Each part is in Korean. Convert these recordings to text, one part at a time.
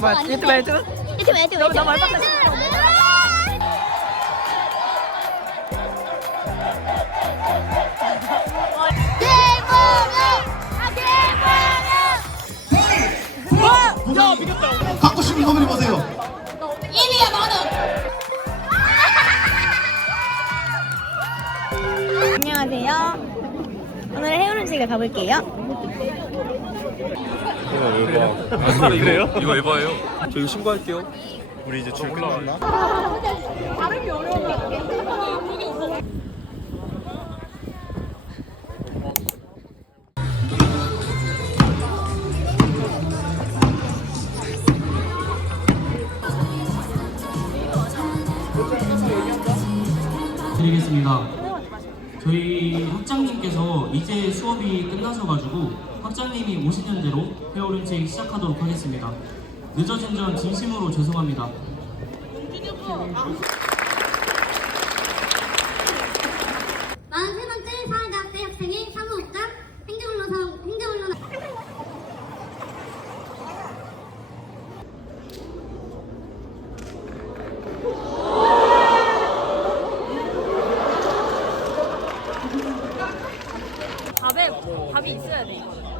뭐야 유튜브 유튜브? 유튜브 유튜브 유튜브 너무 알바까지 야. 갖고 싶은. 1위야 만원 안녕하세요 오늘 해운 음식을 가볼게요 아, 그래요? 이거 에바예요? 저 이거 신고할게요. 우리 이제 줄 끝났나? 드리겠습니다. 저희 학장님께서 이제 수업이 끝나셔가지고 학장님이 오시는 대로 회오름책 시작하도록 하겠습니다. 늦어진 점 진심으로 죄송합니다. 나는 세 번째 사회대학생 학생의 사무국장 행정언론 행정언론 밥에 밥이 있어야 돼 이거는.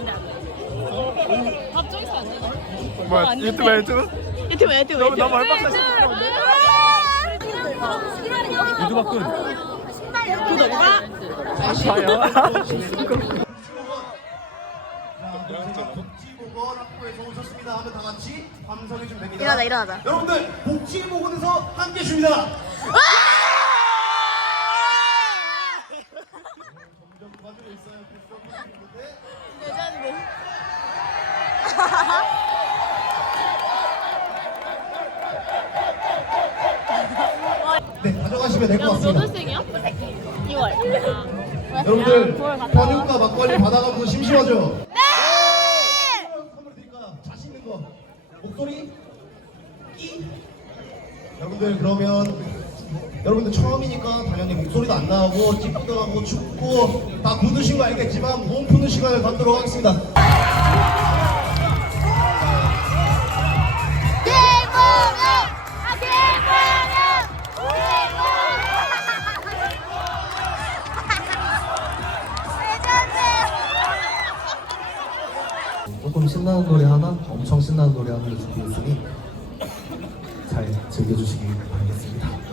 안돼 안돼. 밥좀 있어 안 돼? 뭐야 유튜브 유튜브? 유튜브 유튜브. 너무 너무 알바까지 유튜브. 구독과 오셨습니다 하면 다 같이 감사해 주면 됩니다. 일어나자 일어나자. 여러분들 복지 보건에서 함께 해줍니다. 점점 빠지고 있어요. 복지보건 친구들. 네, 가져가시면 될 것 같습니다. 학생이야? 2월. 여러분들 번유과 막걸리 받아가고 심심하죠? 네! 선물 드릴까요? 자신 있는 거 목소리 끼 여러분들 그러면 여러분들 처음이니까 당연히 목소리도 안 나오고 찌뿌둥하고 춥고 다 굳으신 거 알겠지만 몸 푸는 시간을 갖도록 하겠습니다 신나는 노래 하나, 엄청 신나는 노래 하나를 준비했으니 잘 즐겨주시기 바라겠습니다.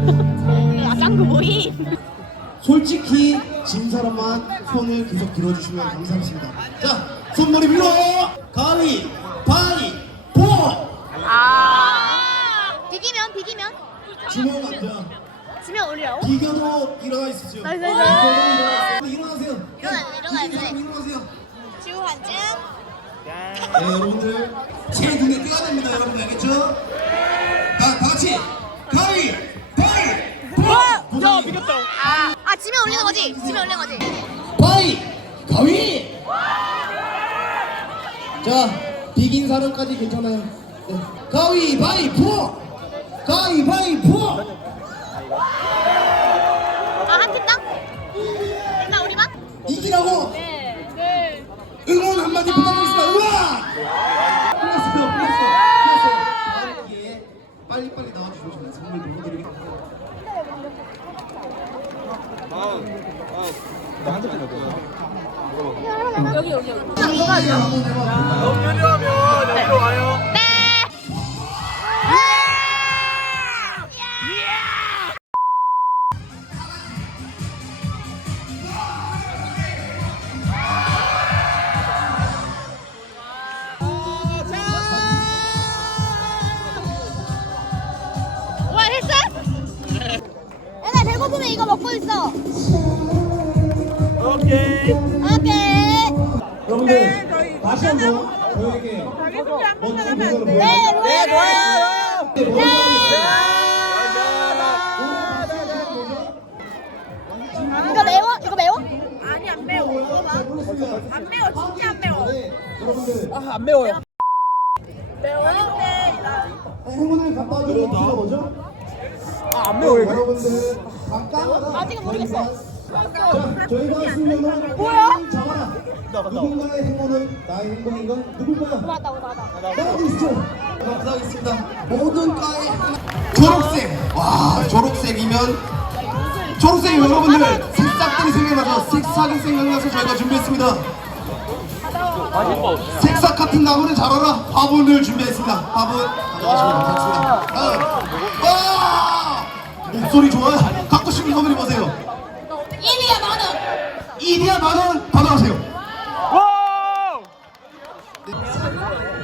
아 짱구 모임. 솔직히 진 사람만 손을 계속 들어주시면 감사하겠습니다 자 손머리 밀어 가위 바위 보 아 비기면 비기면 주먹 앉아 지면 올려 비교도 일어나 있으세요. 나이스, 비교도 나이스. 일어나 있으세요. 일어나세요. 일어나, 돼. 좀 일어나세요. 지우 한증 네, 여러분들 제 눈에 띄어야 됩니다, 여러분 알겠죠? 다, 다 같이 가위, 보. 야 비겼다. 지면 올리는 거지 지면 올리는 거지 바위, 가위. 자, 비긴 사람까지 괜찮아요. 네. 가위, 바위, 보. 가위, 바위, 보. 여기 여기 여기. 해봐. 너무 유리하면 여기로 와요. 얘네 배고프면 이거 먹고 있어 오케이. 오케이 여러분들 다시 한번 저에게 멋진 모습을 보여주세요. 네, 좋아요. 네, 네, 네. 이거 매워? 이거 매워? 아니 안 매워. 안 매워, 진짜 안 매워. 여러분들 아 안 매워요. 행운을 갖다 드리는 거죠? 아, 안 매워, 여러분들. 각각. 아직은 모르겠어. 저희가 아, 수련을 뭐야? 누군가의 행운은 나의 행복인 건 누굴까요? 맞다 맞다. 나와주시죠. 감사하겠습니다. 모든 과의. 초록색. 와, 초록색이면 초록색 여러분들 새싹들이 생각나죠? 새싹이 생각나서 저희가 준비했습니다. 색싹 같은 나무를 자라라 화분을 준비했습니다. 화분 가져가시면 감사합니다. 다음. 와! 목소리 좋아요. 갖고 싶은 화분 입으세요. 1위야 만 원. 이디야 만원 받아가세요.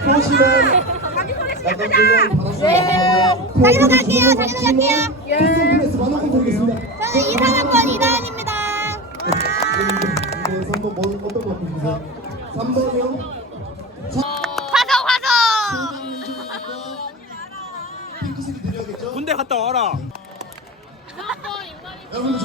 소심한 약간 그걸 받았습니다. 갈게요. 자기도 갈게요. 만원 드리겠습니다. 저는 이상한번 이다은입니다. 3번 뭐 어떤 거 싶으세요? 3번이요. 화성 화성. 핑크색이? 군대 갔다 와라. 여러분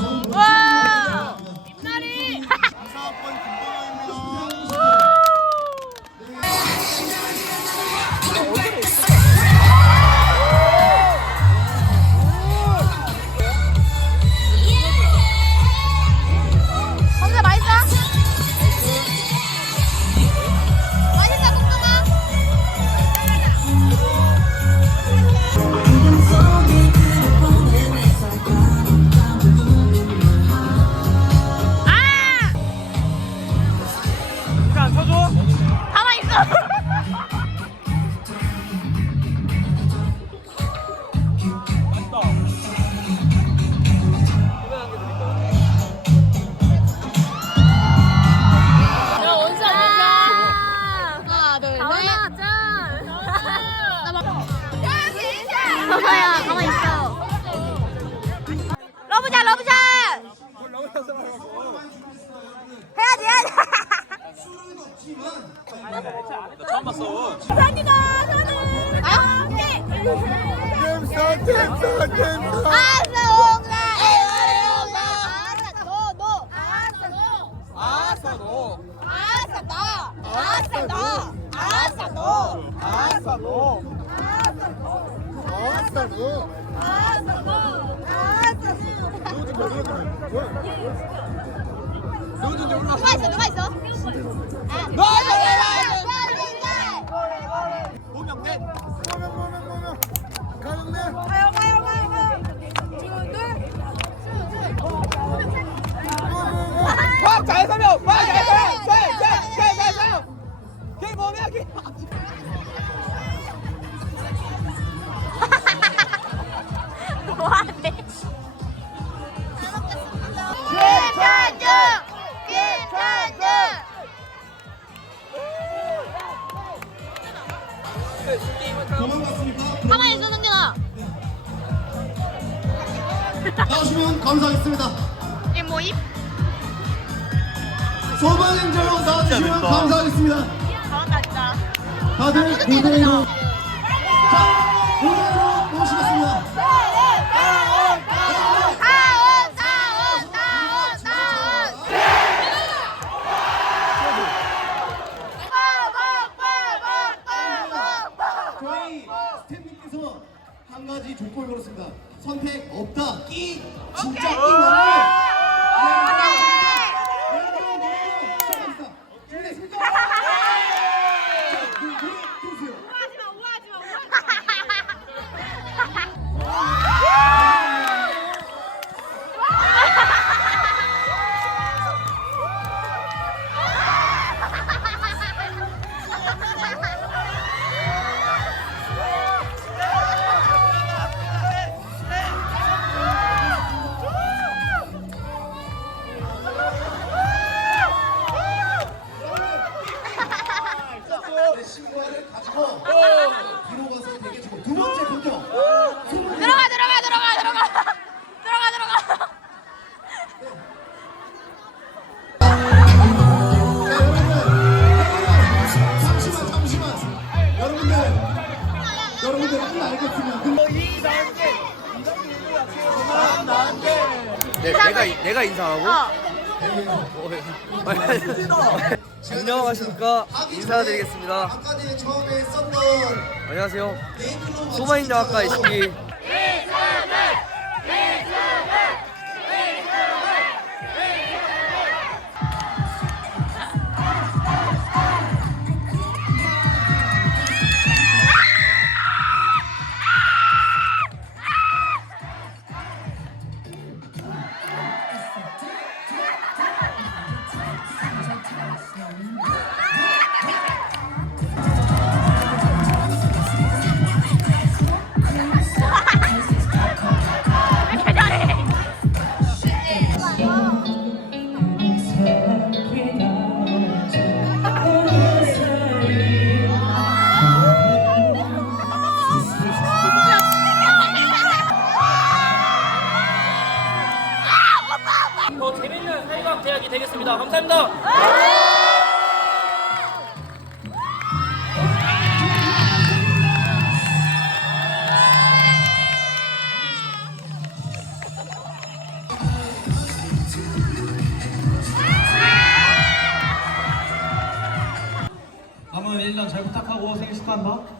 아싸 나 아싸 너. 아싸 너. 아싸 너. 아싸 너. 아싸 너. 아싸 누구든지 올라. 누가 있어 누가 있어? 아, 너, 너, 너, 보명 넷 보명 보명 보명 가는데 가만히 있어 승진아. 나오시면 감사하겠습니다. 이 모임? 소방행정 나와주시면 감사하겠습니다. 잘한다 진짜 다들 무대로 자 내, 내가 내가 인사하고. 어. 안녕하십니까. 인사드리겠습니다. 아까 전에 처음에 썼던 안녕하세요. 네이클로버 소마인여학과 이식기 1년 잘 부탁하고 생일 축하한다.